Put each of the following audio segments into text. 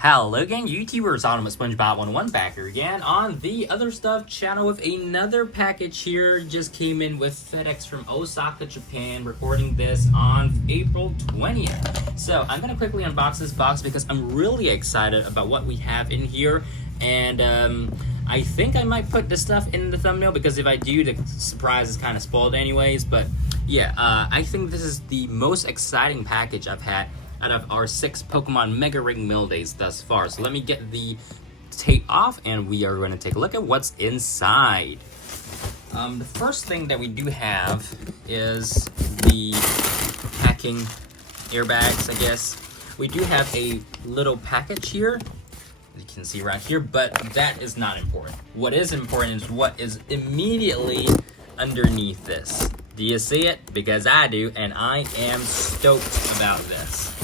Hello again, YouTubers, Autonomous SpongeBob 101 back here again on the Other Stuff channel with another package here. Just came in with FedEx from Osaka, Japan, recording this on April 20th. So I'm going to quickly unbox this box because I'm really excited about what we have in here. And I think I might put this stuff in the thumbnail because if I do, the surprise is kind of spoiled anyways. But yeah, I think this is the most exciting package I've had out of our 6 Pokemon Mega Ring Mail Days thus far. So let me get the tape off and we are going to take a look at what's inside. The first thing that we do have is the packing airbags, I guess. We do have a little package here, you can see right here, but that is not important. What is important is what is immediately underneath this. Do you see it? Because I do, and I am stoked about this.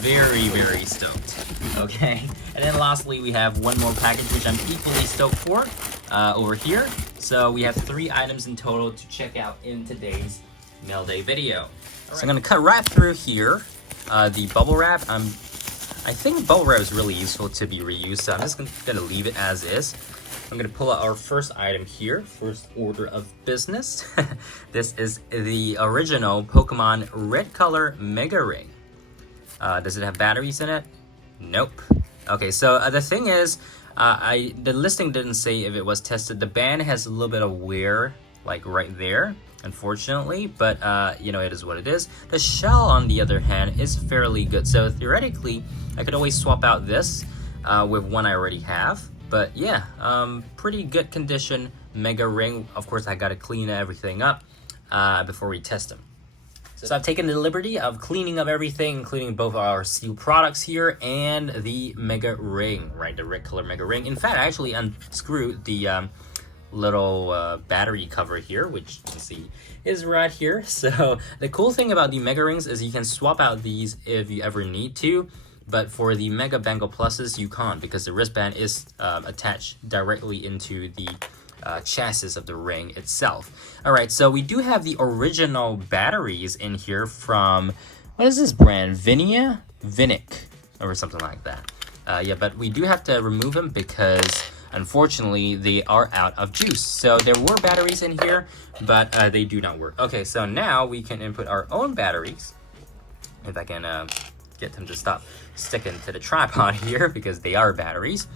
Very, very stoked. Okay, and then lastly, we have one more package, which I'm equally stoked for, over here. So we have 3 items in total to check out in today's Mail Day video. Right. So I'm gonna cut right through here. The bubble wrap, I think bubble wrap is really useful to be reused, so I'm just gonna leave it as is. I'm gonna pull out our first item here, first order of business. This is the original Pokemon Red Color Mega Ring. Does it have batteries in it? Nope. Okay, so the thing is, the listing didn't say if it was tested. The band has a little bit of wear, like right there, unfortunately, but you know, it is what it is. The shell, on the other hand, is fairly good. So theoretically, I could always swap out this with one I already have. But yeah, pretty good condition Mega Ring. Of course, I gotta clean everything up before we test them. So I've taken the liberty of cleaning up everything, including both our sealed products here and the Mega Ring, right? The Red Color Mega Ring. In fact, I actually unscrewed the little battery cover here, which you can see is right here. So the cool thing about the Mega Rings is you can swap out these if you ever need to. But for the Mega Bangle Pluses, you can't because the wristband is attached directly into the chassis of the ring itself. All right, so we do have the original batteries in here from, what is this brand? Vinic, or something like that. Yeah, but we do have to remove them because unfortunately they are out of juice. So there were batteries in here, but they do not work. Okay, so now we can input our own batteries. If I can get them to stop sticking to the tripod here because they are batteries.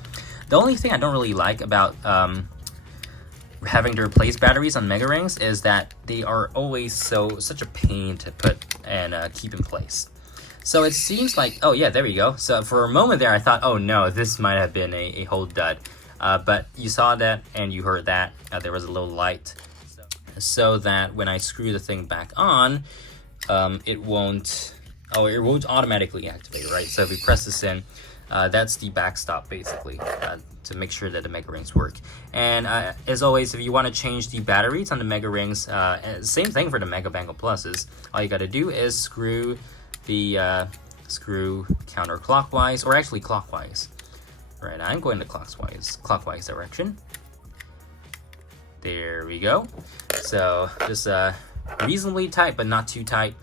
The only thing I don't really like about having to replace batteries on Mega Rings is that they are always such a pain to put and keep in place. So it seems like, oh yeah, there we go. So for a moment there, I thought, oh no, this might have been a whole dud. But you saw that and you heard that. There was a little light. So that when I screw the thing back on, it won't automatically activate, right? So if we press this in, that's the backstop basically to make sure that the Mega Rings work. And as always, if you want to change the batteries on the Mega Rings, same thing for the Mega Bangle Pluses. All you got to do is screw the screw counterclockwise, or actually clockwise. Right, I'm going the clockwise direction. There we go. So just reasonably tight, but not too tight.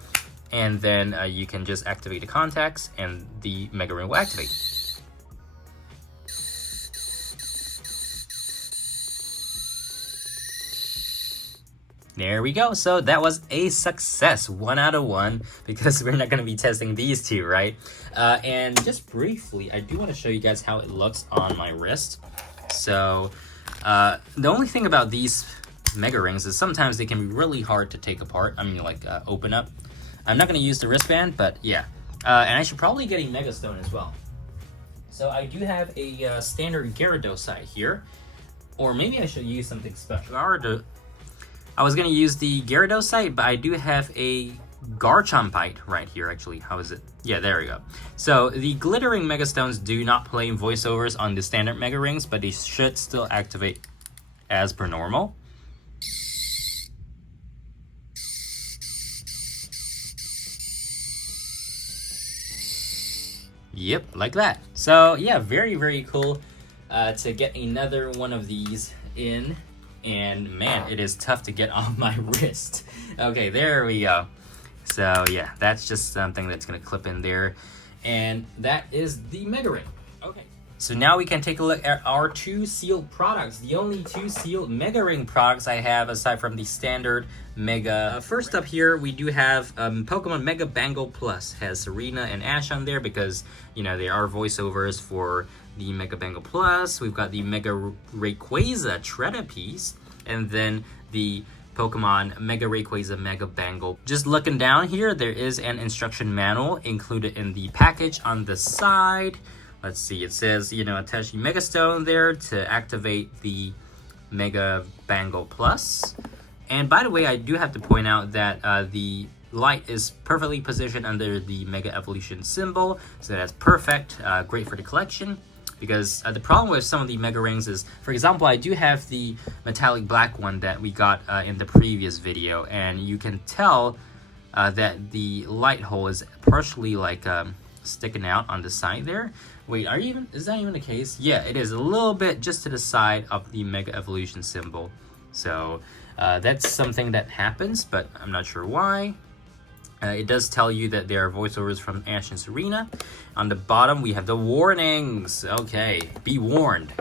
And then you can just activate the contacts and the Mega Ring will activate. There we go. So that was a success, 1 out of 1, because we're not going to be testing these two, right? And just briefly, I do want to show you guys how it looks on my wrist. So the only thing about these Mega Rings is sometimes they can be really hard to take apart. I mean, like open up. I'm not going to use the wristband, but yeah. And I should probably get a Mega Stone as well. So I do have a standard Gyarados here. Or maybe I should use something special. I was going to use the Gyarados, but I do have a Garchompite right here, actually. How is it? Yeah, there we go. So the glittering Mega Stones do not play voiceovers on the standard Mega Rings, but they should still activate as per normal. Yep, like that. So yeah, very, very cool to get another one of these in. And man, it is tough to get on my wrist. Okay, there we go. So yeah, that's just something that's gonna clip in there. And that is the Mega Ring. Okay. So now we can take a look at our 2 sealed products. The only 2 sealed Mega Ring products I have aside from the standard Mega. First up here, we do have Pokemon Mega Bangle Plus. Has Serena and Ash on there because, you know, they are voiceovers for the Mega Bangle Plus. We've got the Mega Rayquaza Shredder piece. And then the Pokemon Mega Rayquaza Mega Bangle. Just looking down here, there is an instruction manual included in the package on the side. Let's see, it says, you know, attach the Mega Stone there to activate the Mega Bangle Plus. And by the way, I do have to point out that the light is perfectly positioned under the Mega Evolution symbol. So that's perfect, great for the collection. Because the problem with some of the Mega Rings is, for example, I do have the metallic black one that we got in the previous video. And you can tell that the light hole is partially like sticking out on the side there. Wait, is that even the case? Yeah, it is a little bit just to the side of the Mega Evolution symbol. So that's something that happens, but I'm not sure why. It does tell you that there are voiceovers from Ash and Serena. On the bottom, we have the warnings. Okay, be warned.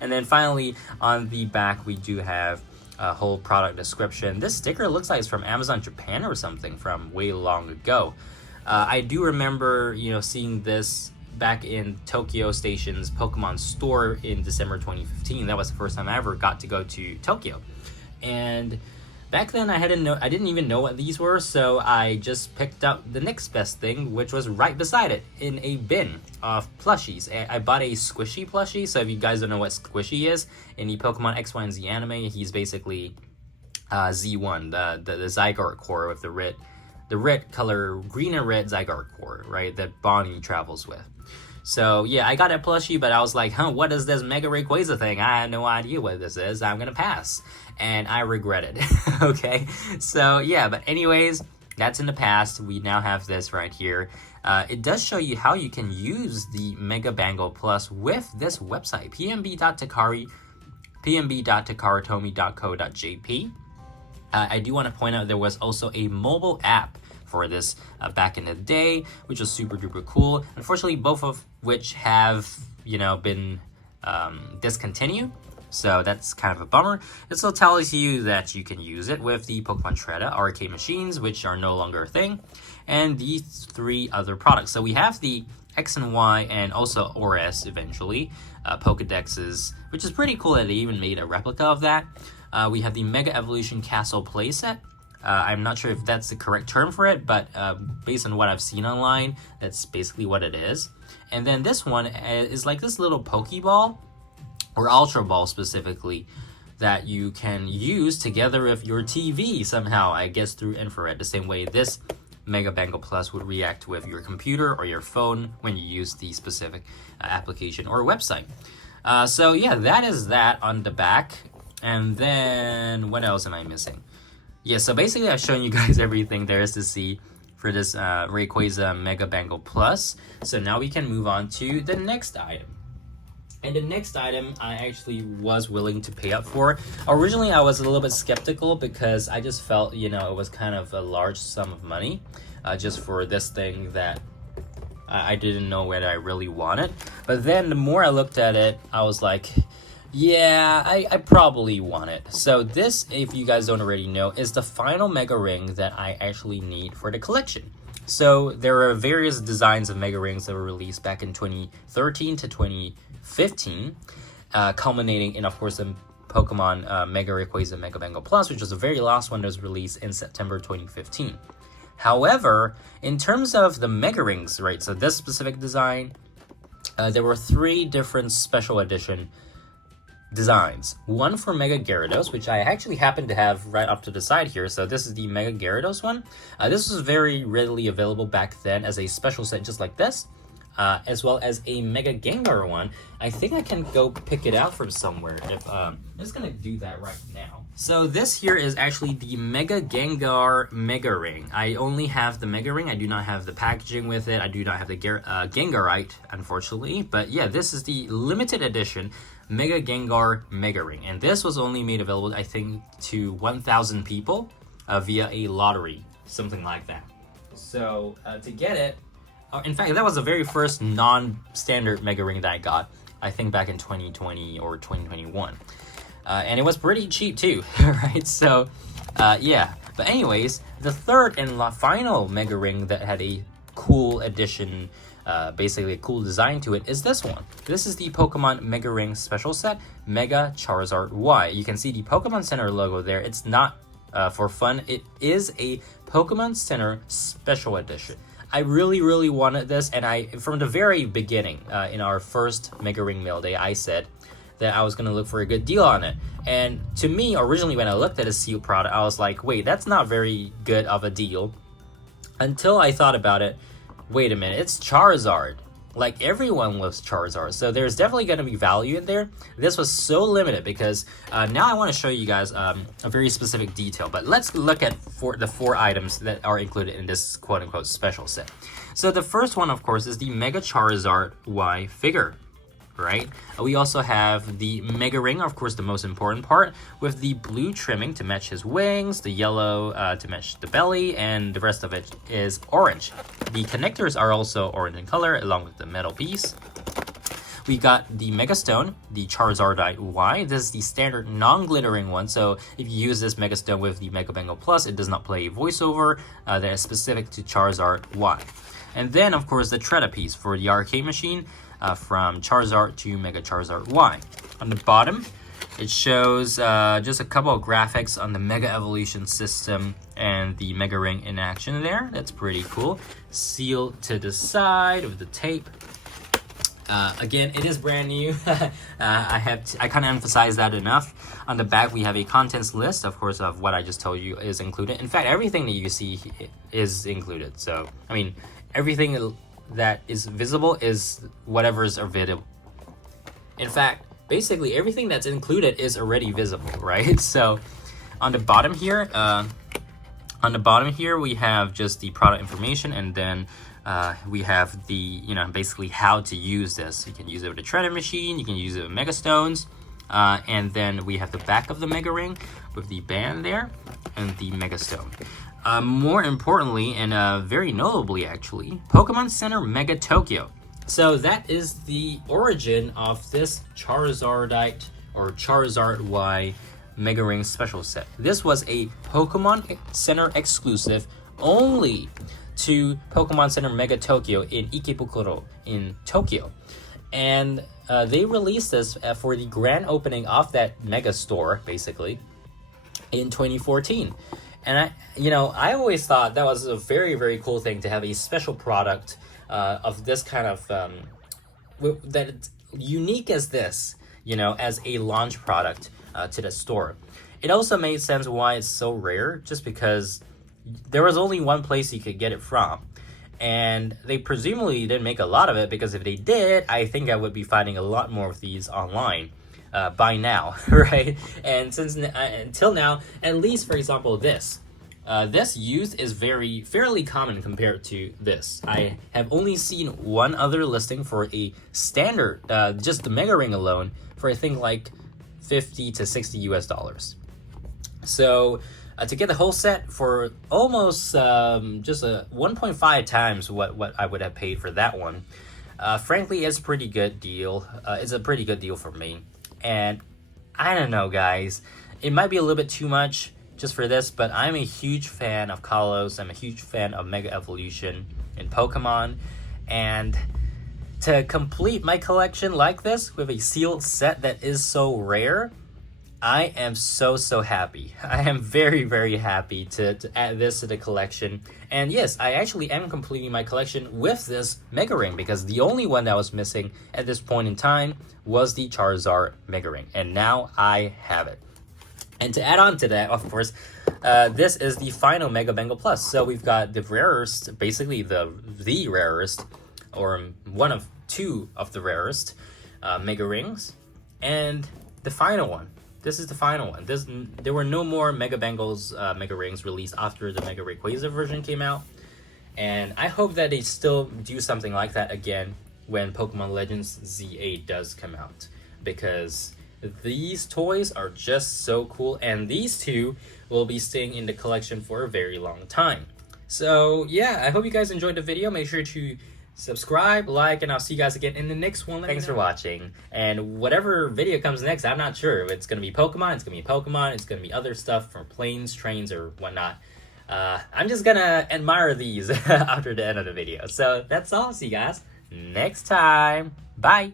And then finally, on the back, we do have a whole product description. This sticker looks like it's from Amazon Japan or something from way long ago. I do remember, you know, seeing this back in Tokyo Station's Pokemon store in December 2015. That was the first time I ever got to go to Tokyo. And back then I didn't even know what these were, so I just picked up the next best thing, which was right beside it in a bin of plushies. I bought a Squishy plushie, so if you guys don't know what Squishy is, in the Pokemon X, Y, and Z anime, he's basically Z1, the Zygarde core with the red color, green and red Zygarde core, right, that Bonnie travels with. So yeah, I got a plushie, but I was like, what is this Mega Rayquaza thing? I had no idea what this is. I'm gonna pass. And I regret it. Okay, so yeah, but anyways, that's in the past. We now have this right here. It does show you how you can use the Mega Bangle Plus with this website, pmb.takaritomi.co.jp. I do want to point out there was also a mobile app for this back in the day, which was super duper cool. Unfortunately, both of which have, you know, been discontinued. So that's kind of a bummer. It still tells you that you can use it with the Pokemon Shredder arcade machines, which are no longer a thing, and these 3 other products. So we have the X and Y and also ORS eventually, Pokedexes, which is pretty cool that they even made a replica of that. We have the Mega Evolution Castle playset. I'm not sure if that's the correct term for it, but based on what I've seen online, that's basically what it is. And then this one is like this little Pokeball, or Ultra Ball specifically, that you can use together with your TV somehow, I guess through infrared, the same way this Mega Bangle Plus would react with your computer or your phone when you use the specific application or website. So yeah, that is that on the back. And then what else am I missing? Yeah, so basically I've shown you guys everything there is to see for this Rayquaza Mega Bangle Plus. So now we can move on to the next item. And the next item I actually was willing to pay up for. Originally I was a little bit skeptical because I just felt, you know, it was kind of a large sum of money just for this thing that I didn't know whether I really wanted. But then the more I looked at it, I was like, yeah, I probably want it. So this, if you guys don't already know, is the final Mega Ring that I actually need for the collection. So there are various designs of Mega Rings that were released back in 2013 to 2015, culminating in, of course, the Pokemon Mega Rayquaza Mega Bangle Plus, which was the very last one that was released in September 2015. However, in terms of the Mega Rings, right, so this specific design, there were 3 different special edition designs. One for Mega Gyarados, which I actually happen to have right up to the side here. So this is the Mega Gyarados one. This was very readily available back then as a special set just like this, as well as a Mega Gengar one. I think I can go pick it out from somewhere. If I'm just gonna do that right now. So this here is actually the Mega Gengar Mega Ring. I only have the Mega Ring. I do not have the packaging with it. I do not have the Gengarite, unfortunately. But yeah, this is the limited edition Mega Gengar Mega Ring, and this was only made available, I think, to 1,000 people via a lottery, something like that. So to get it, In fact, that was the very first non-standard Mega Ring that I got, I think back in 2020 or 2021. And it was pretty cheap too, right? So, yeah. But anyways, the third and final Mega Ring that had a cool addition, basically a cool design to it, is this one. This is the Pokemon Mega Ring Special Set, Mega Charizard Y. You can see the Pokemon Center logo there. It's not for fun. It is a Pokemon Center Special Edition. I really wanted this, and from the very beginning, in our first Mega Ring Mail Day, I said that I was going to look for a good deal on it. And to me, originally when I looked at a sealed product, I was like, wait, that's not very good of a deal. Until I thought about it, wait a minute, it's Charizard. Like, everyone loves Charizard, so there's definitely going to be value in there. This was so limited because now I want to show you guys a very specific detail. But let's look at the four items that are included in this quote-unquote special set. So the first one, of course, is the Mega Charizard Y figure, right? We also have the Mega Ring, of course, the most important part, with the blue trimming to match his wings, the yellow to match the belly, and the rest of it is orange. The connectors are also orange in color, along with the metal piece. We got the Mega Stone, the Charizardite Y. This is the standard non-glittering one, so if you use this Mega Stone with the Mega Bangle Plus, it does not play a voiceover that is specific to Charizard Y. And then, of course, the Tread piece for the arcade machine, from Charizard to Mega Charizard Y. On the bottom, it shows just a couple of graphics on the Mega Evolution system and the Mega Ring in action there. That's pretty cool. Sealed to the side with the tape. Again, it is brand new. I can't emphasize that enough. On the back, we have a contents list, of course, of what I just told you is included. In fact, everything that you see is included. So, I mean, everything that is visible is whatever's available. In fact, basically everything that's included is already visible, right? So on the bottom here, we have just the product information, and then we have the, basically how to use this. You can use it with a Tread machine, you can use it with Mega Stones, and then we have the back of the Mega Ring with the band there and the Mega Stone. More importantly, and very notably actually, Pokemon Center Mega Tokyo. So that is the origin of this Charizardite or Charizard Y Mega Ring Special Set. This was a Pokemon Center exclusive only to Pokemon Center Mega Tokyo in Ikebukuro in Tokyo. And they released this for the grand opening of that Mega Store, basically, in 2014. And I always thought that was a very cool thing to have a special product of this kind of that it's unique as this, as a launch product to the store. It also made sense why it's so rare, just because there was only one place you could get it from, and they presumably didn't make a lot of it, because if they did, I think I would be finding a lot more of these online by now, right? And since until now, at least for example, this use is fairly common compared to this. I have only seen one other listing for a standard, just the Mega Ring alone, for I think like $50 to $60 US. So to get the whole set for almost just 1.5 times what I would have paid for that one, frankly, it's a pretty good deal. It's a pretty good deal for me. And I don't know, guys, it might be a little bit too much just for this, but I'm a huge fan of Kalos. I'm a huge fan of Mega Evolution in Pokemon, and to complete my collection like this with a sealed set that is so rare, I am so happy. I am very happy to add this to the collection. And yes, I actually am completing my collection with this Mega Ring, because the only one that was missing at this point in time was the Charizard Mega Ring, and now I have it. And to add on to that, of course, this is the final Mega Bangle Plus. So we've got the rarest, basically the rarest, or one of two of the rarest Mega Rings, and the final one. This is the final one. There were no more Mega Bangles Mega Rings released after the Mega Rayquaza version came out. And I hope that they still do something like that again when Pokemon Legends Z8 does come out, because these toys are just so cool, and these two will be staying in the collection for a very long time. So yeah, I hope you guys enjoyed the video. Make sure to subscribe, like, and I'll see you guys again in the next one. Thanks for watching. And whatever video comes next, I'm not sure. If it's going to be Pokemon, it's going to be Pokemon, it's going to be other stuff from planes, trains, or whatnot. I'm just going to admire these after the end of the video. So that's all. See you guys next time. Bye.